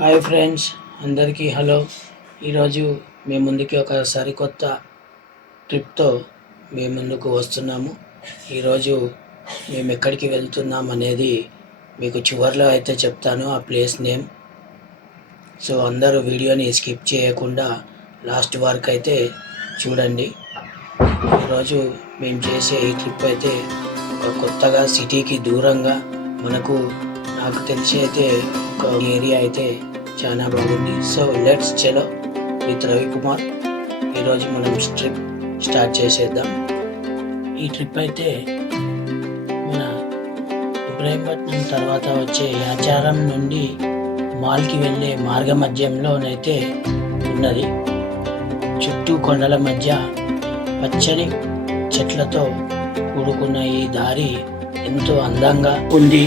Hi friends, అందరికీ hello. ఈరోజు మీ ముందుకి ఒక సరికొత్త ట్రిప్తో మీ ముందుకు వస్తున్నాము. ఈరోజు మేము ఎక్కడికి వెళ్తున్నాం అనేది మీకు చివరిలో అయితే చెప్తాను, ఆ ప్లేస్ నేమ్. సో అందరూ వీడియోని స్కిప్ చేయకుండా లాస్ట్ వరకు అయితే చూడండి. ఈరోజు మేము చేసే ఈ ట్రిప్ అయితే ఒక కొత్తగా సిటీకి దూరంగా నాకు తెలిసి అయితే ఒక ఏరియా అయితే చాలా బాగుంది. సో లెట్స్ చలో విత్ రవికుమార్. ఈరోజు మనం ట్రిప్ స్టార్ట్ చేసేద్దాం. ఈ ట్రిప్ అయితే మన ఇబ్రాహీంపట్నం తర్వాత వచ్చే యాచారం నుండి మాల్కి వెళ్ళే మార్గ మధ్యంలోనైతే ఉన్నది. చుట్టూ కొండల మధ్య పచ్చని చెట్లతో కూడుకున్న ఈ దారి ఎంతో అందంగా ఉంది.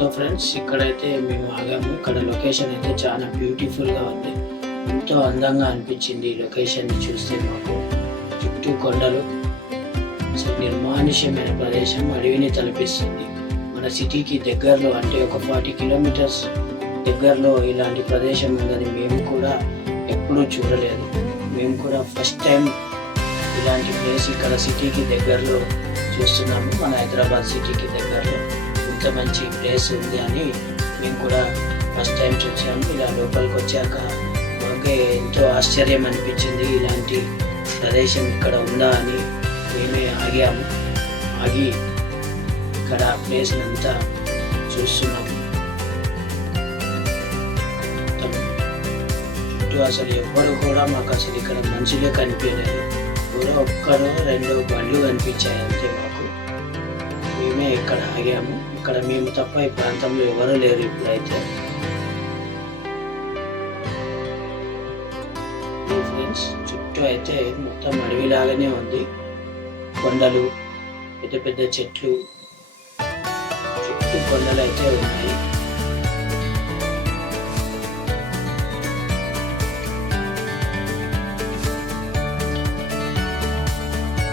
సో ఫ్రెండ్స్, ఇక్కడైతే మేము ఆగాము. ఇక్కడ లొకేషన్ అయితే చాలా బ్యూటిఫుల్గా ఉంది. ఎంతో అందంగా అనిపించింది ఈ లొకేషన్ని చూస్తే మాకు. చుట్టూ కొండలు, నిర్మానుష్యమైన ప్రదేశం అడవిని తలపిస్తుంది. మన సిటీకి దగ్గరలో, అంటే ఒక 40 కిలోమీటర్స్ దగ్గరలో ఇలాంటి ప్రదేశం ఉందని మేము కూడా ఎప్పుడూ చూడలేదు. మేము కూడా ఫస్ట్ టైం ఇలాంటి ప్లేస్ ఇక్కడ సిటీకి దగ్గరలో చూస్తున్నాము. మన హైదరాబాద్ సిటీకి దగ్గరలో ఇంత మంచి ప్లేస్ ఉంది అని మేము కూడా ఫస్ట్ టైం చూసాము. ఇలా లోపలికి వచ్చాక మాకే ఎంతో ఆశ్చర్యం అనిపించింది. ఇలాంటి ప్రదేశం ఇక్కడ ఉందా అని మేమే ఆగాము. ఆగి ఇక్కడ ప్లేస్ అంతా చూస్తున్నాము. చుట్టూ అసలు ఎవ్వరు కూడా మాకు అసలు ఇక్కడ మనుషులే కనిపించలేదు. కూడా ఒక్కరో రెండో బండ్లు కనిపించాయి అంతే మాకు. మేమే ఇక్కడ ఆగాము. ఇక్కడ మేము తప్ప ఈ ప్రాంతంలో ఎవరూ లేరు ఇప్పుడైతే. ఫ్రెండ్స్, చుట్టూ అయితే మొత్తం అడవిలాగానే ఉంది. కొండలు, పెద్ద పెద్ద చెట్లు, చుట్టూ కొండలు అయితే ఉన్నాయి.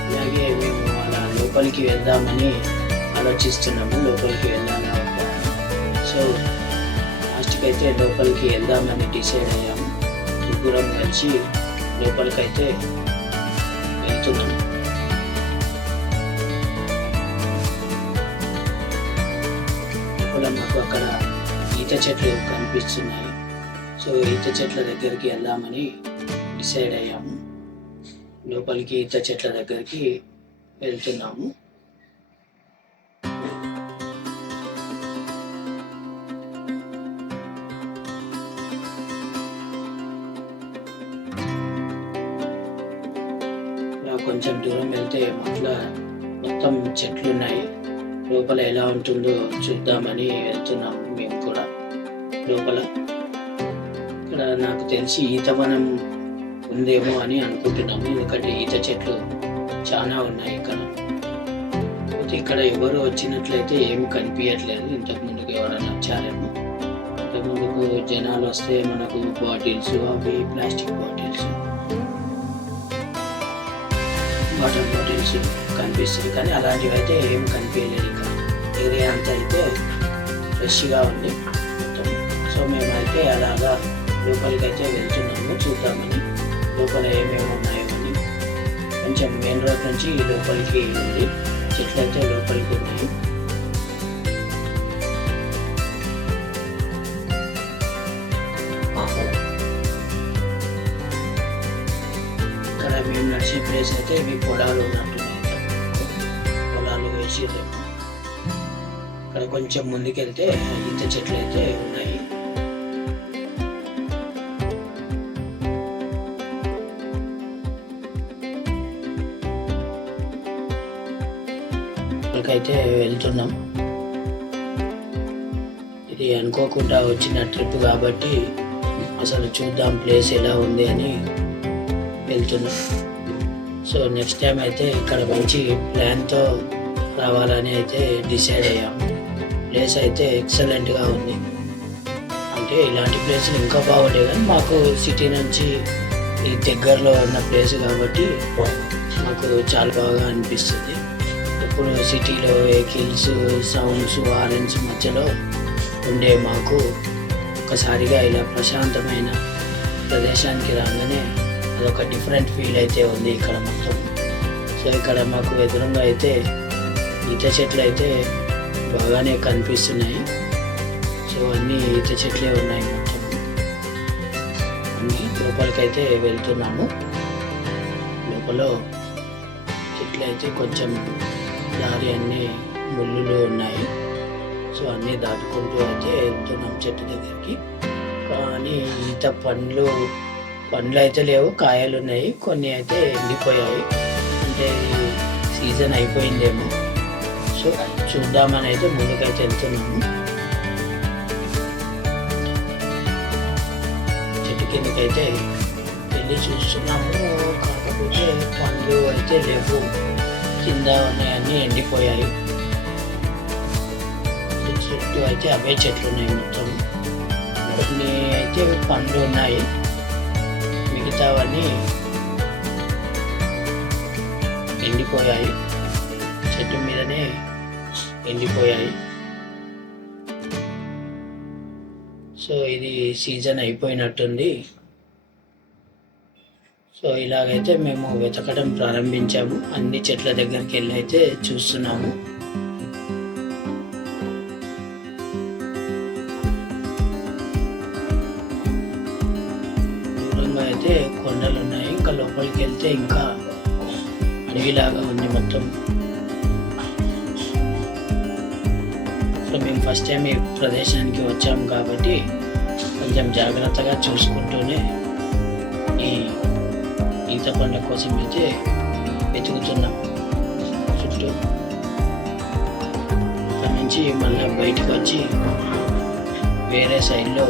అలాగే మేము అలా లోపలికి వెళ్దామని ఆలోచిస్తున్నాము. లోపలికి వెళ్ళాలా వద్దా. సో లాస్ట్కి అయితే లోపలికి వెళ్దామని డిసైడ్ అయ్యాము. ముగ్గురం కలిసి లోపలికైతే వెళ్తున్నాం. లోపల మాకు అక్కడ ఈత చెట్లు కనిపిస్తున్నాయి. సో ఈత చెట్ల దగ్గరికి వెళ్దామని డిసైడ్ అయ్యాము. లోపలికి ఈత చెట్ల దగ్గరికి వెళ్తున్నాము. కొంచెం దూరం వెళ్తే మొత్తం చెట్లు ఉన్నాయి. లోపల ఎలా ఉంటుందో చూద్దామని వెళ్తున్నాము మేము కూడా. లోపల ఇక్కడ నాకు తెలిసి ఈతవనం ఉందేమో అని అనుకుంటున్నాము. ఎందుకంటే ఈత చెట్లు చాలా ఉన్నాయి ఇక్కడ. ఇక్కడ ఎవరు వచ్చినట్లయితే ఏమి కనిపించట్లేదు. ఇంతకుముందుకు ఎవరైనా వచ్చారేమో. ఇంతకుముందుకు జనాలు వస్తే మనకు బాటిల్స్, అవి ప్లాస్టిక్ బాటిల్స్, వాటర్ బాటిల్స్ కనిపిస్తాయి. కానీ అలాంటివి అయితే ఏం కనిపించలేదు. ఇక్కడ ఏరియా అంతా అయితే ఫ్రెష్గా ఉంది మొత్తం. సో మేమైతే అలాగా లోపలికి అయితే వెళ్తున్నాము చూద్దామని. లోపల ఏమేమి ఉన్నాయో అని. కొంచెం మెయిన్ రోడ్ నుంచి లోపలికి ఉంది. చెట్లు అయితే లోపలికి ఉన్నాయి. ఇక్కడ మేము నడిచే ప్లేస్ అయితే ఇవి పొలాలు ఉన్నట్టున్నాయి. కొంచెం ముందుకెళ్తే ఈత చెట్లు అయితే ఉన్నాయి. అయితే వెళ్తున్నాం. ఇది అనుకోకుండా వచ్చిన ట్రిప్ కాబట్టి అసలు చూద్దాం ప్లేస్ ఎలా ఉంది అని వెళ్తున్నాం. సో నెక్స్ట్ టైం అయితే ఇక్కడ మంచి ప్లాన్తో రావాలని అయితే డిసైడ్ అయ్యాము. ప్లేస్ అయితే ఎక్సలెంట్గా ఉంది. అంటే ఇలాంటి ప్లేస్లు ఇంకా బాగుంటాయి, కానీ మాకు సిటీ నుంచి ఈ దగ్గరలో ఉన్న ప్లేస్ కాబట్టి మాకు చాలా బాగా అనిపిస్తుంది. ఇప్పుడు సిటీలో వెహికల్స్ సౌండ్స్ హారన్స్ మధ్యలో ఉండే మాకు ఒకసారిగా ఇలా ప్రశాంతమైన ప్రదేశానికి రాగానే అదొక డిఫరెంట్ ఫీల్ అయితే ఉంది ఇక్కడ మొత్తం. సో ఇక్కడ మాకు ఎదురుగా అయితే ఈత చెట్లు అయితే బాగానే కనిపిస్తున్నాయి. సో అన్నీ ఈత చెట్లే ఉన్నాయి మొత్తం. అన్నీ లోపలికైతే వెళ్తున్నాము. లోపల చెట్లు అయితే కొంచెం దారి అన్నీ ముళ్ళులు ఉన్నాయి. సో అన్నీ దాటుకుంటూ అయితే వెళ్తున్నాం చెట్టు దగ్గరికి. కానీ ఈత పండ్లు అయితే లేవు, కాయలు ఉన్నాయి. కొన్ని అయితే ఎండిపోయాయి, అంటే సీజన్ అయిపోయిందేమో. సో చూద్దామని అయితే ముందుకైతే వెళ్తున్నాము. చెట్టు కిందకైతే వెళ్ళి చూస్తున్నాము. కాకపోతే పండ్లు అయితే లేవు, కింద ఉన్నాయన్నీ ఎండిపోయాయి. చెట్లు అయితే అవే చెట్లు ఉన్నాయి మొత్తం. కొన్ని అయితే పండ్లు ఉన్నాయి, మిగతావన్నీ ఎండిపోయాయి. చెట్టు మీదనే ఎండిపోయాయి. సో ఇది సీజన్ అయిపోయినట్టుంది. సో ఇలాగైతే మేము వెతకడం ప్రారంభించాము. అన్ని చెట్ల దగ్గరికి వెళ్ళి అయితే చూస్తున్నాము. దూరంగా అయితే కొండలు ఉన్నాయి. ఇంకా లోపలికి వెళ్తే ఇంకా అడవిలాగా ఉంది మొత్తం. సో మేము ఫస్ట్ టైం ఈ ప్రదేశానికి వచ్చాము కాబట్టి కొంచెం జాగ్రత్తగా చూసుకుంటూనే ఈ ఈత పండ్ల కోసం అయితే వెతుకుతున్నాం చుట్టూ. అక్కడి నుంచి మళ్ళీ బయటకు వచ్చి వేరే సైడ్లో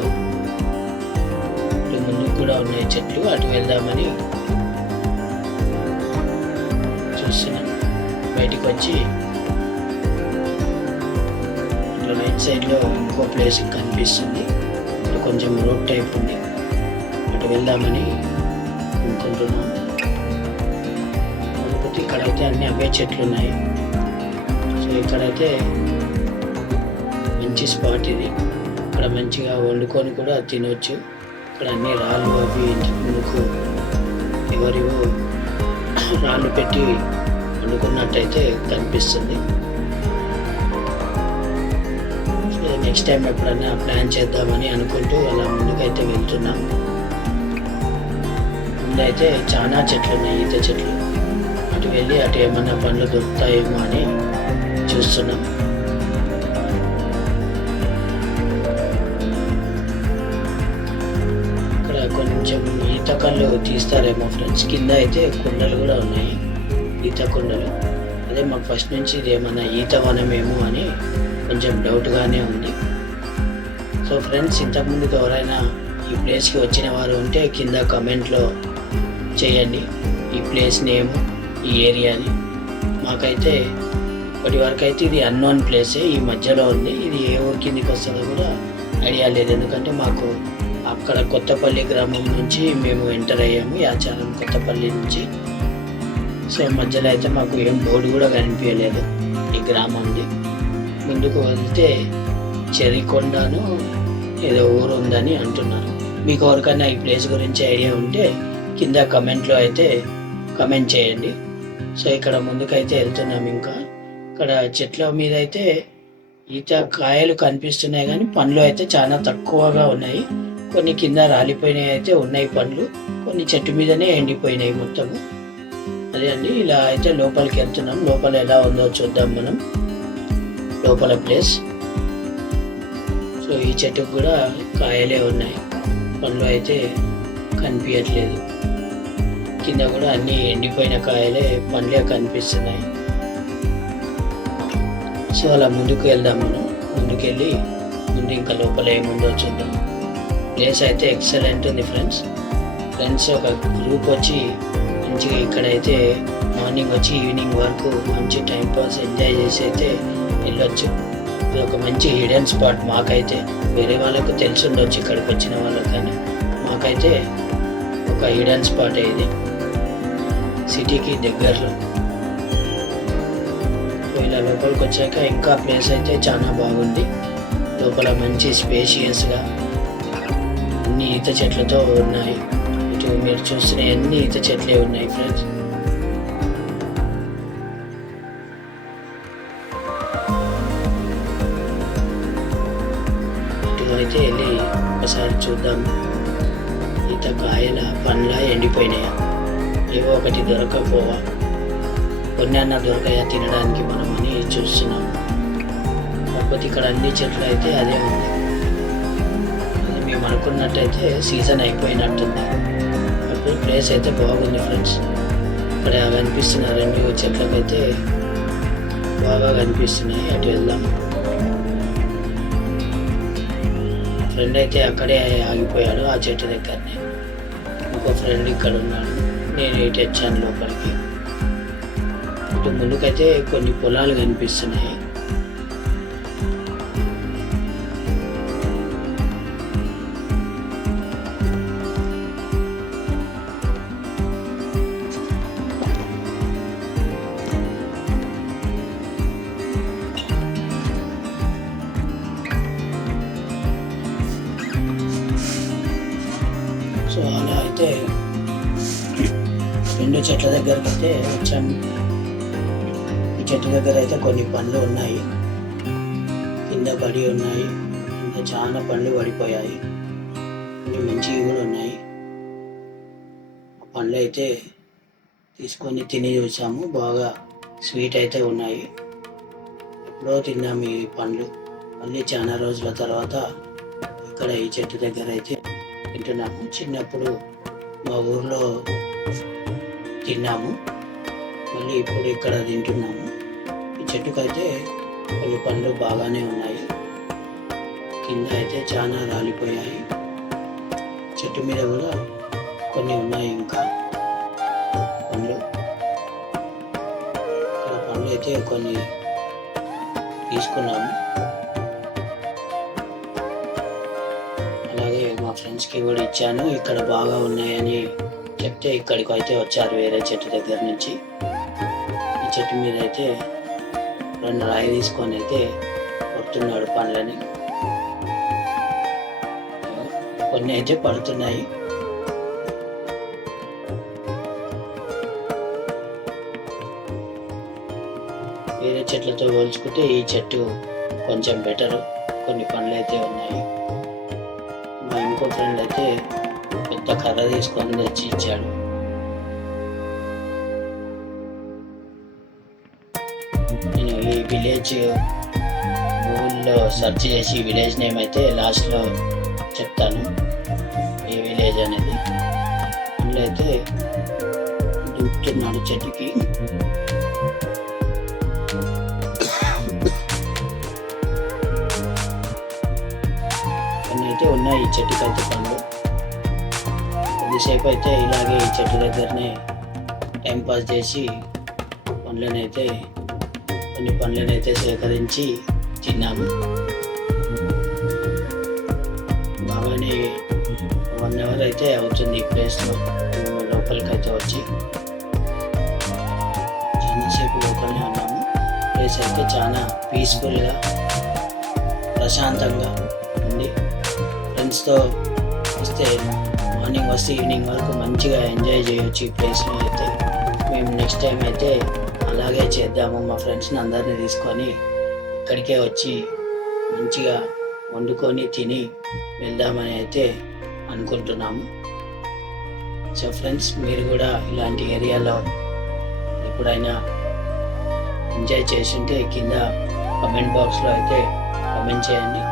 ముందుకు కూడా ఉన్నాయి చెట్లు, అటు వెళ్దామని చూస్తున్నాం. బయటకు వచ్చి ఇట్లా రైట్ సైడ్లో ఇంకో ప్లేస్ కనిపిస్తుంది. ఇక్కడ కొంచెం రోడ్ టైప్ ఉంది, అటు వెళ్దామని అనుకుంటున్నాం. కాకపోతే ఇక్కడైతే అన్ని అవే చెట్లు ఉన్నాయి. సో ఇక్కడైతే మంచి స్పాట్ ఇది. ఇక్కడ మంచిగా వండుకొని కూడా తినవచ్చు. ఇక్కడ అన్ని రాళ్ళు అవి ఇంటికి ముందుకు ఎవరివో రాళ్ళు పెట్టి వండుకున్నట్టయితే కనిపిస్తుంది. సో నెక్స్ట్ టైం ఎప్పుడైనా ప్లాన్ చేద్దామని అనుకుంటూ అలా ముందుకైతే వెళ్తున్నాం. ముందైతే చాలా చెట్లు ఉన్నాయి, ఈత చెట్లు. అటు వెళ్ళి అటు ఏమన్నా పండ్లు దొరుకుతాయేమో అని చూస్తున్నాం. ఇక్కడ కొంచెం ఈత కళ్ళు తీస్తారేమో ఫ్రెండ్స్. కింద అయితే కుండలు కూడా ఉన్నాయి, ఈత కుండలు. అదే మాకు ఫస్ట్ నుంచి ఇది ఏమన్నా ఈత వనమేమో అని కొంచెం డౌట్గానే ఉంది. సో ఫ్రెండ్స్, ఇంతకుముందుకు ఎవరైనా ఈ ప్లేస్కి వచ్చిన వారు ఉంటే కింద కమెంట్లో చేయండి ఈ ప్లేస్ నేమ్, ఈ ఏరియాని. మాకైతే ఇప్పటి వరకు అయితే ఇది అన్నోన్ ప్లేసే, ఈ మధ్యలో ఉంది. ఇది ఏ ఊరి కిందికి వస్తుందో కూడా ఐడియా లేదు, ఎందుకంటే మాకు అక్కడ కొత్తపల్లి గ్రామం నుంచి మేము ఎంటర్ అయ్యాము, యాచారం కొత్తపల్లి నుంచి. సో మధ్యలో అయితే మాకు ఏం బోర్డు కూడా కనిపించలేదు ఈ గ్రామంది. ముందుకు వెళ్తే చెరికొండను ఏదో ఊరు ఉందని అంటున్నారు. మీకు ఎవరికైనా ఈ ప్లేస్ గురించి ఐడియా ఉంటే కింద కమెంట్లో అయితే కమెంట్ చేయండి. సో ఇక్కడ ముందుకైతే వెళ్తున్నాం. ఇంకా ఇక్కడ చెట్ల మీద అయితే ఈత కాయలు కనిపిస్తున్నాయి, కానీ పండ్లు అయితే చాలా తక్కువగా ఉన్నాయి. కొన్ని కింద రాలిపోయినాయి అయితే ఉన్నాయి పండ్లు, కొన్ని చెట్టు మీదనే ఎండిపోయినాయి మొత్తము. అదే అండి, ఇలా అయితే లోపలికి వెళ్తున్నాం. లోపల ఎలా ఉందో చూద్దాం మనం. లోపల ప్లేస్ సో ఈ చెట్టుకు కూడా కాయలే ఉన్నాయి, పండ్లు అయితే కనిపించట్లేదు. కింద కూడా అన్ని ఎండిపోయిన కాయలే, పండ్లే కనిపిస్తున్నాయి. సో అలా ముందుకు వెళ్దాం. మనం ముందుకెళ్ళి ఇంకా లోపల ఏముందో చూద్దాం. ప్లేస్ అయితే ఎక్సలెంట్ ఉంది ఫ్రెండ్స్ ఒక గ్రూప్ వచ్చి మంచిగా ఇక్కడైతే మార్నింగ్ వచ్చి ఈవినింగ్ వరకు మంచి టైంపాస్ ఎంజాయ్ చేసి అయితే వెళ్ళొచ్చు. ఇది ఒక మంచి హిడెన్ స్పాట్. మాకైతే వేరే వాళ్ళకు తెలిసి ఉండొచ్చు ఇక్కడికి వచ్చిన వాళ్ళకి, కానీ మాకైతే ఒక హిడెన్ స్పాట్ ఇది, సిటీకి దగ్గరలో. ఇలా లోపలికి వచ్చాక ఇంకా ప్లేస్ అయితే చాలా బాగుంది. లోపల మంచి స్పేషియస్గా అన్ని ఈత చెట్లతో ఉన్నాయి. ఇటు మీరు చూస్తున్న అన్ని ఈత చెట్లే ఉన్నాయి ఫ్రెండ్స్. ఇటు అయితే వెళ్ళి ఒకసారి చూద్దాం. ఈత కాయల పండ్ల ఎండిపోయినాయా, ఏవో ఒకటి దొరకపోవా, కొన్ని అన్న దొరకాయా తినడానికి మనం అని చూస్తున్నాము. కాకపోతే ఇక్కడ అన్ని చెట్లు అయితే అదే ఉంది. అది మేము అనుకున్నట్టయితే సీజన్ అయిపోయినట్టుంది. అప్పుడు ప్లేస్ అయితే బాగుంది ఫ్రెండ్స్. ఇక్కడ కనిపిస్తున్న రెండు చెట్లకైతే బాగా కనిపిస్తున్నాయి. అటు వెళ్దాం. ఫ్రెండ్ అయితే అక్కడే ఆగిపోయాడు, ఆ చెట్టు దగ్గరనే. ఇంకో ఫ్రెండ్ ఇక్కడ ఉన్నాడు, నేను ఇటు వచ్చాను లోపలికి. ఇటు ముందుకైతే కొన్ని పొలాలు కనిపిస్తున్నాయి. సో అలా అయితే రెండు చెట్ల దగ్గరికి అయితే వచ్చాము. ఈ చెట్టు దగ్గర అయితే కొన్ని పండ్లు ఉన్నాయి, కింద పడి ఉన్నాయి. ఇంకా చాలా పండ్లు పడిపోయాయి, కొన్ని మంచివి కూడా ఉన్నాయి. ఆ పండ్లు అయితే తీసుకొని తిని చూసాము, బాగా స్వీట్ అయితే ఉన్నాయి. ఎప్పుడో తిన్నాము ఈ పండ్లు, మళ్ళీ చాలా రోజుల తర్వాత ఇక్కడ ఈ చెట్టు దగ్గర అయితే తింటున్నాము. చిన్నప్పుడు మా ఊర్లో తిన్నాము, మళ్ళీ ఇప్పుడు ఇక్కడ తింటున్నాము. ఈ చెట్టుకైతే కొన్ని పండ్లు బాగానే ఉన్నాయి, కింద అయితే చాలా రాలిపోయాయి. చెట్టు మీద కూడా కొన్ని ఉన్నాయి ఇంకా పండ్లు. ఇక్కడ పండ్లు అయితే కొన్ని తీసుకున్నాము. అలాగే మా ఫ్రెండ్స్కి కూడా ఇచ్చాను, ఇక్కడ బాగా ఉన్నాయని చెప్తే ఇక్కడికి అయితే వచ్చారు వేరే చెట్టు దగ్గర నుంచి. ఈ చెట్టు మీద అయితే రెండు రాయి తీసుకొని అయితే కొడుతున్నాడు పండ్లని. కొన్ని అయితే పడుతున్నాయి. వేరే చెట్లతో పోల్చుకుంటే ఈ చెట్టు కొంచెం బెటరు, కొన్ని పండ్లు అయితే ఉన్నాయి. మా ఇంకో ఫ్రెండ్ అయితే పెద్ద కర్ర తీసుకొని తెచ్చి ఇచ్చాడు. నేను ఈ విలేజ్ గూగుల్లో సెర్చ్ చేసి విలేజ్ నేమ్ అయితే లాస్ట్లో చెప్తాను, ఏ విలేజ్ అనేది. అందులో అయితే దూకుతున్నాడు చెట్టుకి. కొన్ని అయితే ఉన్నాయి ఈ చెట్టుకి అయితే పండ్లు. కొద్దిసేపు అయితే ఇలాగే ఈ చెట్టు దగ్గరనే టైంపాస్ చేసి కొన్ని పండ్లనైతే సేకరించి తిన్నాము. బాగానే 1 అవర్ అయితే అవుతుంది ఈ ప్లేస్లో. లోపలికి అయితే వచ్చి చాలాసేపు లోపలనే ఉన్నాము. ప్లేస్ అయితే చాలా పీస్ఫుల్గా ప్రశాంతంగా ఉంది. ఫ్రెండ్స్తో వస్తే మార్నింగ్ వస్తే ఈవినింగ్ వరకు మంచిగా ఎంజాయ్ చేయొచ్చు ఈ ప్లేస్లో అయితే. మేము నెక్స్ట్ టైం అయితే అలాగే చేద్దాము. మా ఫ్రెండ్స్ని అందరినీ తీసుకొని ఇక్కడికే వచ్చి మంచిగా వండుకొని తిని వెళ్దామని అయితే అనుకుంటున్నాము. సో ఫ్రెండ్స్, మీరు కూడా ఇలాంటి ఏరియాలో ఎప్పుడైనా ఎంజాయ్ చేస్తుంటే కింద కమెంట్ బాక్స్లో అయితే కమెంట్ చేయండి.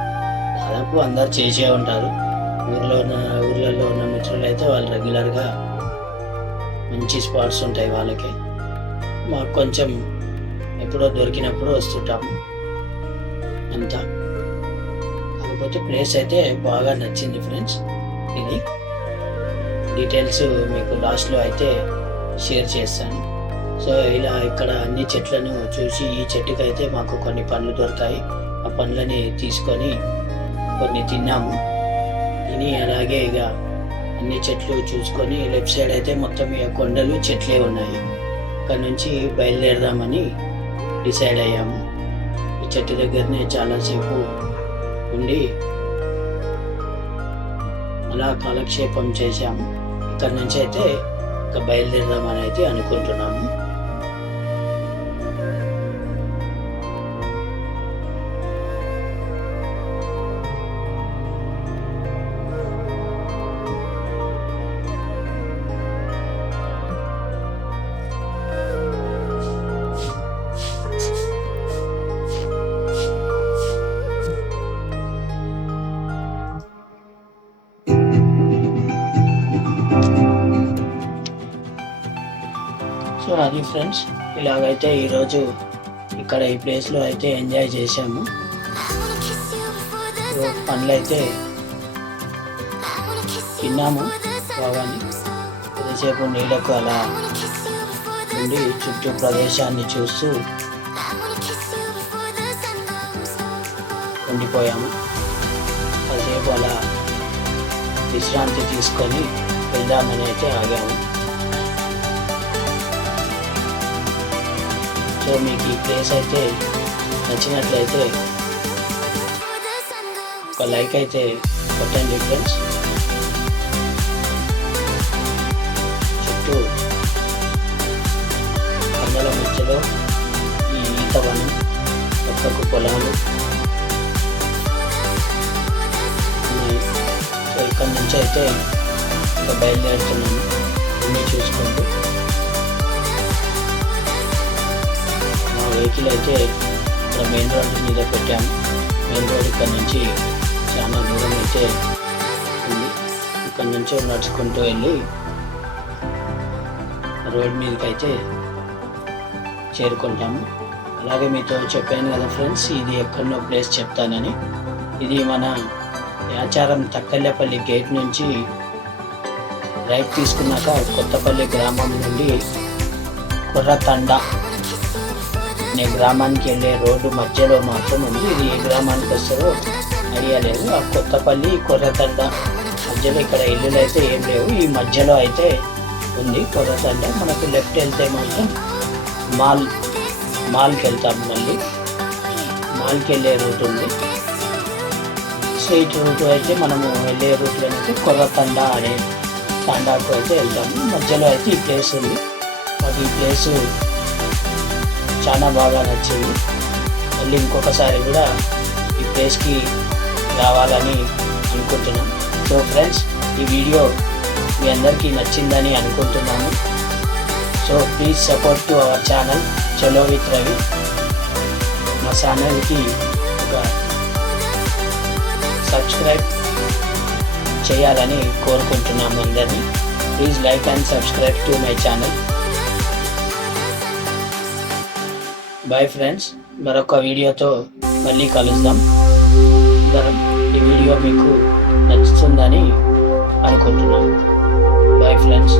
దాదాపు అందరు చేసే ఉంటారు. ఊర్లలో ఉన్న మిత్రులు అయితే వాళ్ళు రెగ్యులర్గా మంచి స్పాట్స్ ఉంటాయి వాళ్ళకి. మాకు కొంచెం ఎప్పుడో దొరికినప్పుడు వస్తుంటాము అంతా. కాకపోతే ప్లేస్ అయితే బాగా నచ్చింది ఫ్రెండ్స్. ఇది డీటెయిల్స్ మీకు లాస్ట్లో అయితే షేర్ చేస్తాను. సో ఇలా ఇక్కడ అన్ని చెట్లను చూసి ఈ చెట్టుకైతే మాకు కొన్ని పండ్లు దొరికాయి. ఆ పండ్లని తీసుకొని కొన్ని తిన్నాము. తిని అలాగే ఇక అన్ని చెట్లు చూసుకొని లెఫ్ట్ సైడ్ అయితే మొత్తం ఇక కొండలు చెట్లే ఉన్నాయి. ఇక్కడ నుంచి బయలుదేరదామని డిసైడ్ అయ్యాము. ఈ చెట్టు దగ్గరనే చాలాసేపు ఉండి అలా కాలక్షేపం చేశాము. ఇక్కడ నుంచి అయితే ఇక బయలుదేరదామని అయితే అనుకుంటున్నాము. సో అది ఫ్రెండ్స్, ఇలాగైతే ఈరోజు ఇక్కడ ఈ ప్లేస్లో అయితే ఎంజాయ్ చేశాము. పండ్లు అయితే తిన్నాము బాగానే. కొద్దిసేపు నీళ్ళకు అలా ఉండి చుట్టూ ప్రదేశాన్ని చూస్తూ ఉండిపోయాము. కాసేపు అలా విశ్రాంతి తీసుకొని వెళ్దామని అయితే ఆగాము. సో మీకు ఈ ప్లేస్ అయితే నచ్చినట్లయితే ఒక లైక్ అయితే కొట్టండి ఫ్రెండ్స్. చుట్టూ కొండల మధ్యలో ఈ ఈతవనం, పక్కకు పొలాలు ఉన్నాయి. సో ఇక్కడ నుంచి అయితే ఇంకా బయలుదేరుతున్నాము అన్నీ చూసుకుంటూ. వెహికల్ అయితే ఇక్కడ మెయిన్ రోడ్డు మీద పెట్టాము. మెయిన్ రోడ్ ఇక్కడ నుంచి చాలా దూరం అయితే ఉంది. ఇక్కడ నుంచి నడుచుకుంటూ వెళ్ళి రోడ్ మీదకి అయితే చేరుకుంటాము. అలాగే మీతో చెప్పాను కదా ఫ్రెండ్స్, ఇది ఎక్కడో ప్లేస్ చెప్తానని. ఇది మన యాచారం తక్కల్లపల్లి గేట్ నుంచి రైట్ తీసుకున్నాక కొత్తపల్లి గ్రామం నుండి కుర్రతండ అనే గ్రామానికి వెళ్ళే రోడ్డు మధ్యలో మాత్రం ఉంది. ఇది ఏ గ్రామానికి వస్తారో ఐడియా లేదు. ఆ కొత్తపల్లి కొర్రతండ మధ్యలో ఇక్కడ ఇల్లులు అయితే ఏం లేవు. ఈ మధ్యలో అయితే ఉంది కొర్రతండ. మనకు లెఫ్ట్ వెళ్తే మాత్రం మాల్కి వెళ్తాం. మళ్ళీ మాల్కి వెళ్ళే రూట్ ఉంది. స్ట్రైట్ రూట్ అయితే మనము వెళ్ళే రూట్లో అయితే కొర్రతండ అనే తండాకు అయితే వెళ్తాము. మధ్యలో అయితే ఈ ప్లేస్ ఉంది. మాకు ఈ ప్లేసు చాలా బాగా నచ్చింది. మళ్ళీ ఇంకొకసారి కూడా ఈ ప్లేస్కి రావాలని అనుకుంటున్నాం. సో ఫ్రెండ్స్, ఈ వీడియో మీ అందరికీ నచ్చిందని అనుకుంటున్నాను. So please support to our channel Chalo with Ravi. మా ఛానల్కి ఒక సబ్స్క్రైబ్ చేయాలని కోరుకుంటున్నాము అందరినీ. Please like and subscribe to my channel. Bye friends, మరొక వీడియోతో మళ్ళీ కలుద్దాం. ఈ వీడియో మీకు నచ్చుతుందని అనుకుంటున్నాను. Bye friends.